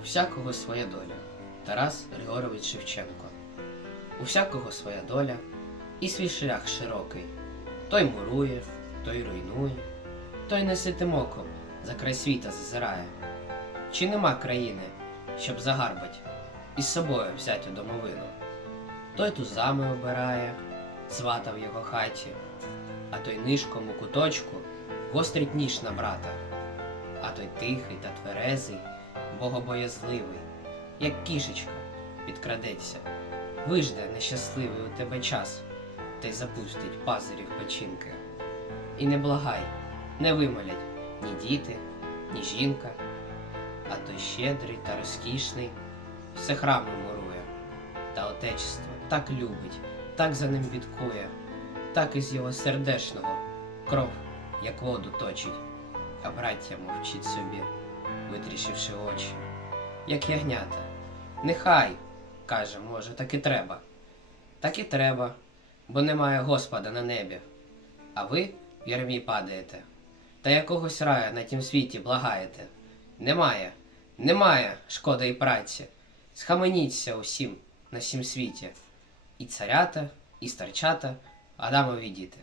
У всякого своя доля. Тарас Григорович Шевченко. У всякого своя доля і свій шлях широкий. Той мурує, той руйнує, той неситим оком за край світа зазирає. Чи нема країни, щоб загарбать і з собою взять у домовину? Той тузами обирає, свата в його хаті, а той нишком у куточку гострить ніж на брата, а той тихий та тверезий, богобоязливий, як кішечка, підкрадеться, вижде нещасливий у тебе час, та й запустить пазирів печінки. І не благай, не вимолять ні діти, ні жінка, а той щедрий та розкішний все храми мурує, та отечество так любить, так за ним бідкує, так із його сердешного кров, як воду точить, а браття мовчить собі, витріщивши очі, як ягнята. Нехай, каже, може, так і треба. Так і треба, бо немає Господа на небі. А ви в ярмі падаєте, та якогось рая на тім світі благаєте. Немає, немає шкоди і праці. Схаменіться усім на сім світі. І царята, і старчата, Адамові діти.